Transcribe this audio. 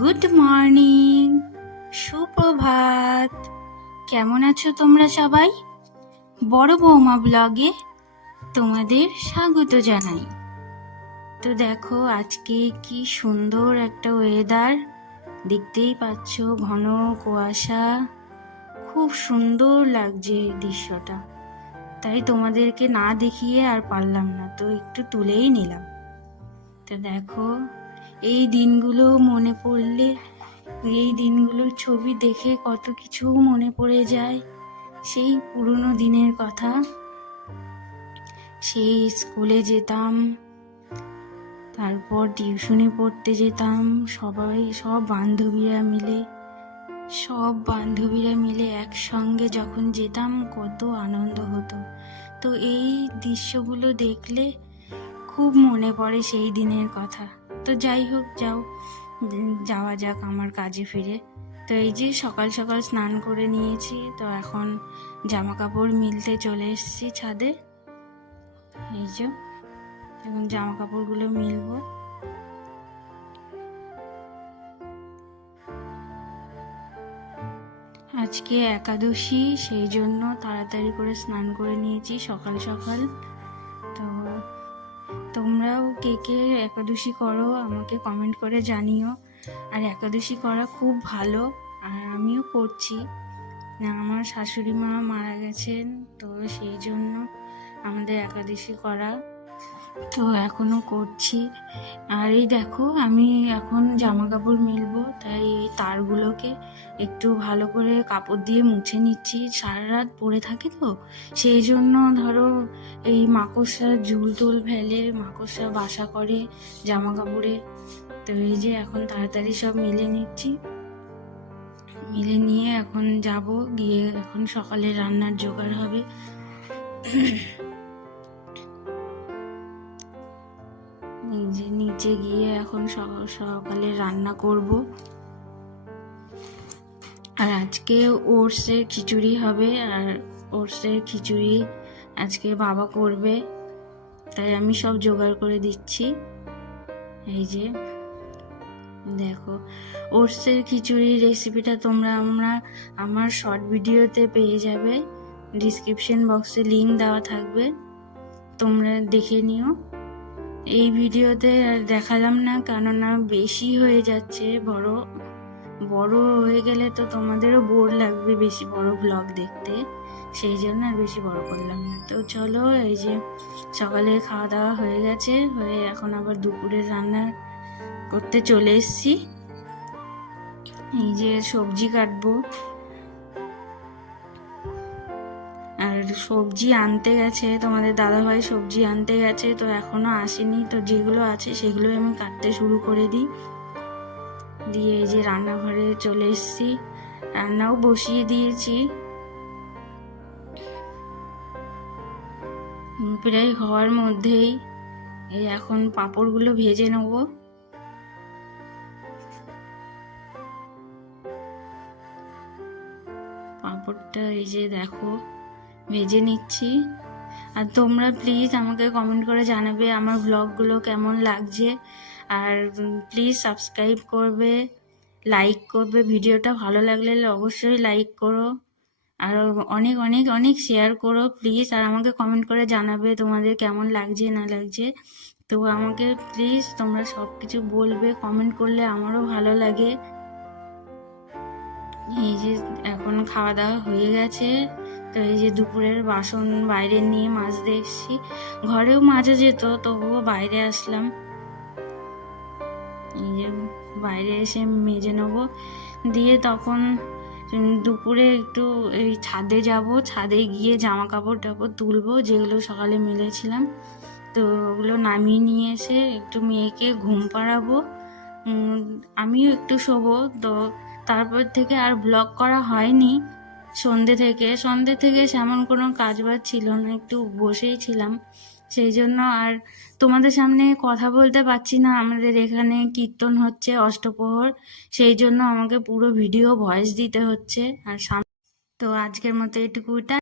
Good morning, সুপ্রভাত। কেমন আছো তোমরা সবাই? বড় বৌমা ব্লগে তোমাদের স্বাগত জানাই। তো দেখো আজকে কি সুন্দর একটা ওয়েদার, দেখতেই পাচ্ছ, ঘন কুয়াশা, খুব সুন্দর লাগছে দৃশ্যটা। তাই তোমাদেরকে না দেখিয়ে আর পারলাম না, তো একটু তুলেই নিলাম। তো দেখো এই দিনগুলো মনে পড়লে, এই দিনগুলোর ছবি দেখে কত কিছু মনে পড়ে যায়, সেই পুরনো দিনের কথা। সেই স্কুলে যেতাম, তারপর টিউশনি পড়তে যেতাম, সব বান্ধবীরা মিলে একসঙ্গে যখন যেতাম কত আনন্দ হতো। তো এই দৃশ্যগুলো দেখলে খুব মনে পড়ে সেই দিনের কথা। তো যাই হোক, যাওয়া যাক আমার কাজে ফিরে। তো এই যে সকাল সকাল স্নান করে নিয়েছি, তো এখন জামা কাপড় মিলতে চলে এসেছি ছাদে। এই যে এখন জামা কাপড়গুলো মিলবো। আজকে একাদশী, সেই জন্য তাড়াতাড়ি করে স্নান করে নিয়েছি সকাল সকাল। তো তোমরাও কে কে একাদশী করো আমাকে কমেন্ট করে জানিও। আর একাদশী করা খুব ভালো, আর আমিও করছি। আমার শাশুড়ি মা মারা গেছেন, তো সেই জন্য আমাদের একাদশী করা, তো এখনো করছি। আর এই দেখো আমি এখন জামা কাপড় মিলবো, তাই এই তারগুলোকে একটু ভালো করে কাপড় দিয়ে মুছে নিচ্ছি। সারা রাত পরে থাকে তো, সেই জন্য ধরো এই মাকড়সা ঝুল টুল ফেলে, মাকড়সা বাসা করে জামা কাপড়ে। তো এই যে এখন তাড়াতাড়ি সব মিলে নিচ্ছি, মিলে নিয়ে এখন যাব, গিয়ে এখন সকালে রান্নার জোগাড় হবে। নিচে গিয়ে এখন সকালে রান্না করব। আর আজকে ওটসের খিচুড়ি হবে, আর ওটসের খিচুড়ি আজকে বাবা করবে, তাই আমি সব জোগাড় করে দিচ্ছি। এই যে দেখো, ওটসের খিচুড়ির রেসিপিটা তোমরা আমার শর্ট ভিডিওতে পেয়ে যাবে, ডিসক্রিপশন বক্সে লিংক দেওয়া থাকবে, তোমরা দেখে নিও। এই ভিডিওতে আর দেখালাম না, কেননা বেশি হয়ে যাচ্ছে, বড় হয়ে গেলে তো তোমাদেরও বোর লাগবে বেশি বড় ব্লগ দেখতে, সেই জন্য আর বেশি বড় করলাম না। তো চলো, এই যে সকালে খাওয়া দাওয়া হয়ে গেছে, হয়ে এখন আবার দুপুরের রান্না করতে চলে এসেছি। এই যে সবজি কাটবো, আর সবজি আনতে গেছে তোমাদের দাদাভাই, সবজি আনতে গেছে, তো এখনো আসেনি। তো যেগুলো আছে সেগুলো আমি কাটতে শুরু করে দিই, দিয়ে এই যে রান্নাঘরে চলে এসেছি, রান্নাও বসিয়ে দিয়েছি। প্রায় হওয়ার মধ্যেই এই এখন পাঁপড়গুলো ভেজে নেব। পাঁপড়টা এই যে দেখো ভেজে নিচ্ছি। আর তোমরা প্লিজ আমাকে কমেন্ট করে জানাবে আমার ব্লগগুলো কেমন লাগছে, আর প্লিজ সাবস্ক্রাইব করবে, লাইক করবে, ভিডিওটা ভালো লাগলে অবশ্যই লাইক করো, আর অনেক অনেক অনেক শেয়ার করো প্লিজ। আর আমাকে কমেন্ট করে জানাবে তোমাদের কেমন লাগছে না লাগছে। তো আমাকে প্লিজ তোমরা সব কিছু বলবে, কমেন্ট করলে আমারও ভালো লাগে। এই যে এখন খাওয়া দাওয়া হয়ে গেছে, তো এই যে দুপুরের বাসন বাইরে নিয়ে মাজতে এসেছি, ঘরেও মাজা যেত, তবুও বাইরে আসলাম। এই যে বাইরে এসে মেজে নেবো, দিয়ে তখন দুপুরে একটু এই ছাদে যাব, ছাদে গিয়ে জামা কাপড় টাপড় তুলবো যেগুলো সকালে মেলেছিলাম, তো ওগুলো নামিয়ে নিয়ে এসে একটু মেয়েকে ঘুম পাড়াবো, আমিও একটু শোবো। তো তারপর থেকে আর ব্লগ করা হয়নি, সন্ধে থেকে সেমন কোনো কাজ বাজ ছিল না, একটু বসেই ছিলাম, সেই জন্য আর তোমাদের সামনে কথা বলতে পারছি না। আমাদের এখানে কীর্তন হচ্ছে অষ্টপ্রহর, সেই জন্য আমাকে পুরো ভিডিও ভয়েস দিতে হচ্ছে। আর তো আজকের মতো এটুকুটা।